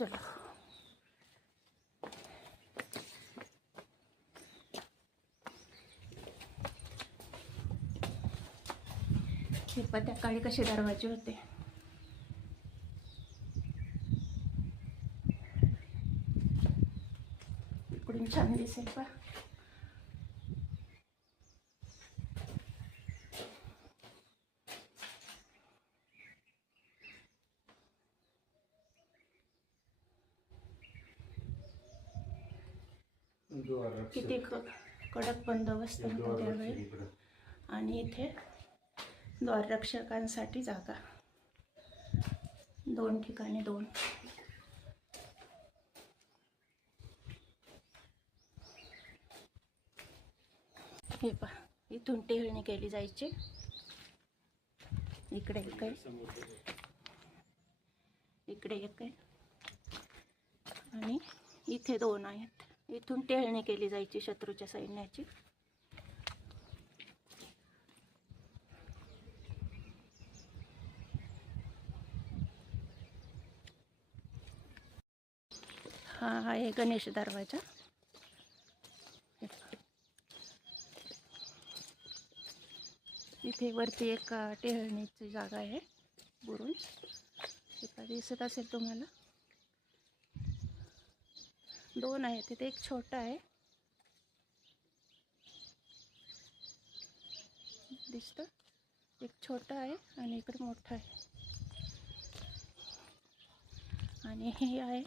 चलो. हे त्या काळी कसे दरवाजे होते. इकडून छान दिसेल पा किती क- कडक बंदोबस्त होता त्यावेळी. आणि इथे द्वाररक्षकांसाठी जागा. दोन ठिकाणी दोन. हे पहा इथून टेहळणी केली जायची. इकडे एक आहे. इकडे एक आहे. आणि इथे दोन आहेत. इथून टेळणी केली जायची शत्रूच्या सैन्याची. हा आहे गणेश दरवाजा. इथे वरती एक टेहळणीची जागा आहे बुरून दिसत असेल तुम्हाला? दोन आहे तिथे एक छोटा आहे. दिसतं. एक छोटा आहे आणि इकडे मोठा आहे. आणि हे आहे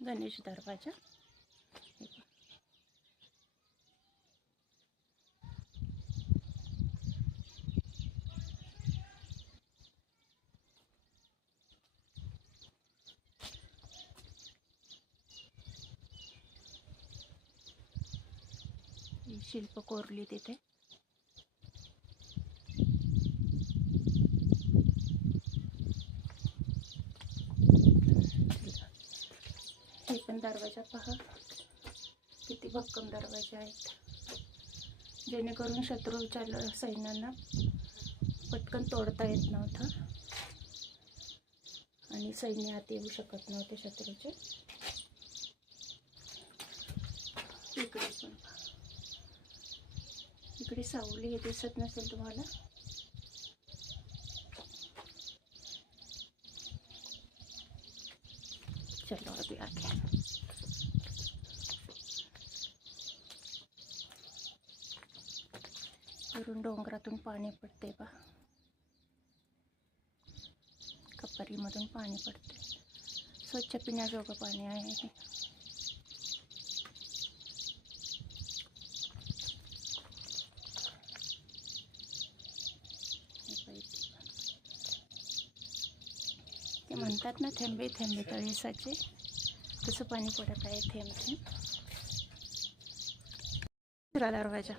गणेश दरवाजा. शिल्प कोरली तिथे हे पण दरवाजा पहा. किती भक्कम दरवाजे आहेत. जेणेकरून शत्रूच्या ल- सैन्यांना पटकन तोडता येत नव्हतं. आणि सैन्य आत येऊ शकत नव्हते शत्रूचे. इकडे पण पहा. सावली हे दिसत नसेल तुम्हाला. चलो अभी आगे वरून डोंगरातून पाणी पडते बा. कपरीमधून पाणी पडते. स्वच्छ पिण्याजोगं पाणी आहे हे हे पाहिजे. ते म्हणतात ना थेंबे थेंबे तळेसाचे. तसं पाणी पडत आहे थेंब थेंब दरवाजा.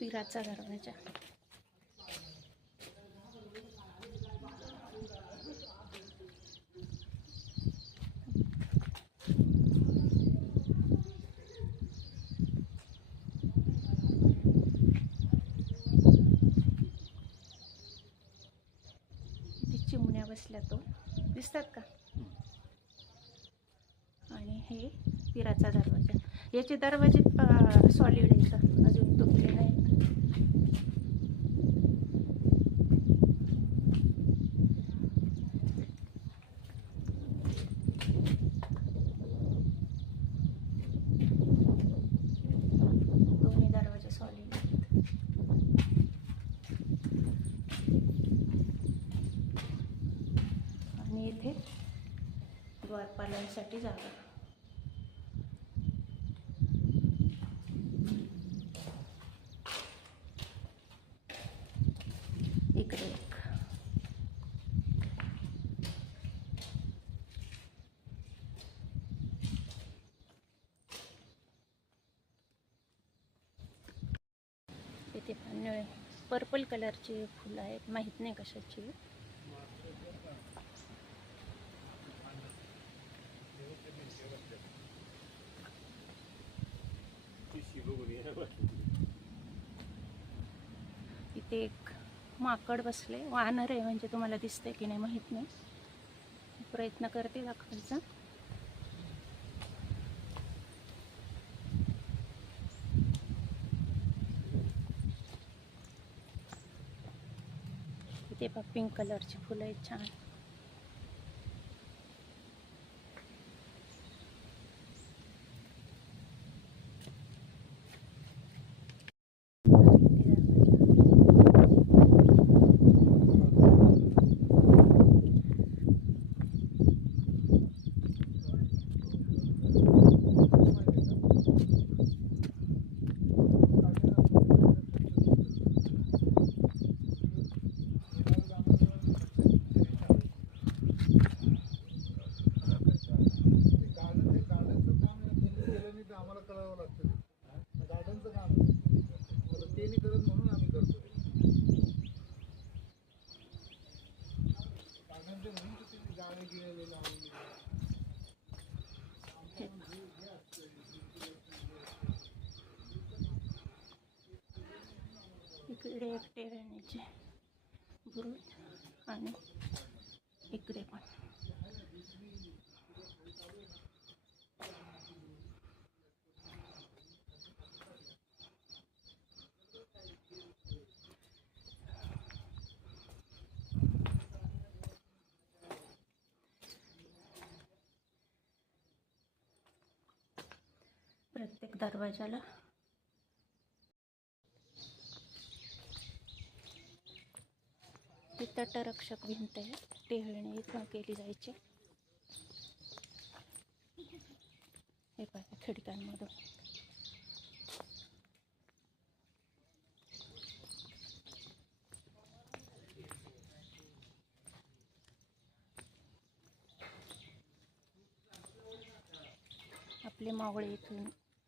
पिराचा दरवाजा इथे जातो दिसतात का? आणि हे पिराचा दरवाजा. याचे दरवाजे सॉलिड आहेत अजून तुटले नाही दोन्ही दरवाजे सॉलिड आहेत आणि इथे द्वारपालांसाठी जागा इकडे एक. इथे पण पर्पल कलरची फुलं आहेत. माहीत नाही कशाची आहे. ती शिव बघून इथे एक माकड बसले. वानर आहे म्हणजे तुम्हाला दिसतंय की नाही माहीत नाही. प्रयत्न करते दाखवायचा. इथे बघ पिंक कलरची फुलं आहेत छान. करत म्हणून आम्ही करतो गार्डनचं म्हणून तर ते गाणे गिळे लावून इकडे एक टेरेनीचे बुरुज आणि इकडे पण प्रत्येक दरवाजाला. ती तटरक्षक भिंत आहे. टेहळणी इथून केली जायची. हे पाहिजे खिडक्यांमधून. आपले मावळे इथून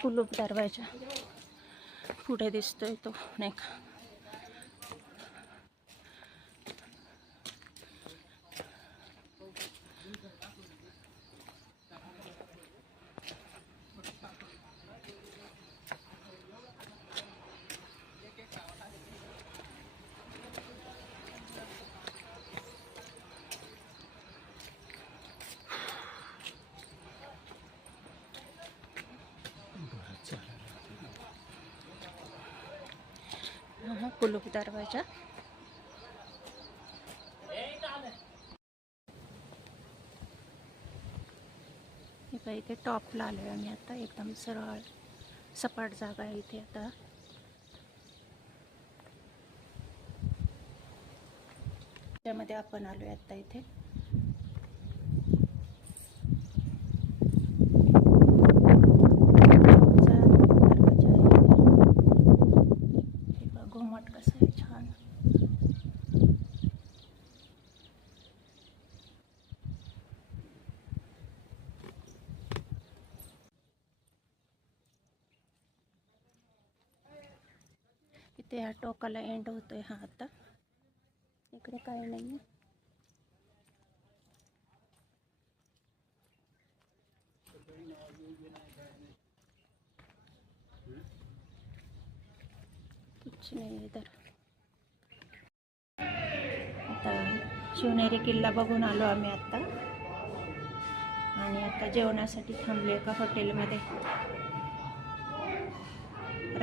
कुलूप दरवाजा. पुढे दिसतोय तो नाही का हा कुलूप दरवाजा. हे इथे टॉपला आलो आहे आम्ही आता. एकदम सरळ सपाट जागा आहे इथे आता. त्यामध्ये आपण आलो आहे आता इथे. इथे या टोकाला एंड होतोय हा आता इकडे काही नाही कुछ नाही इधर। आता शिवनेरी किल्ला बघून आलो आम्ही आता। आता जेवणासाठी थांबलो एका हॉटेलमध्ये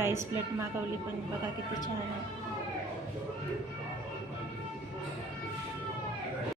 राईस प्लेट मागवली पण बघा किती छान आहे.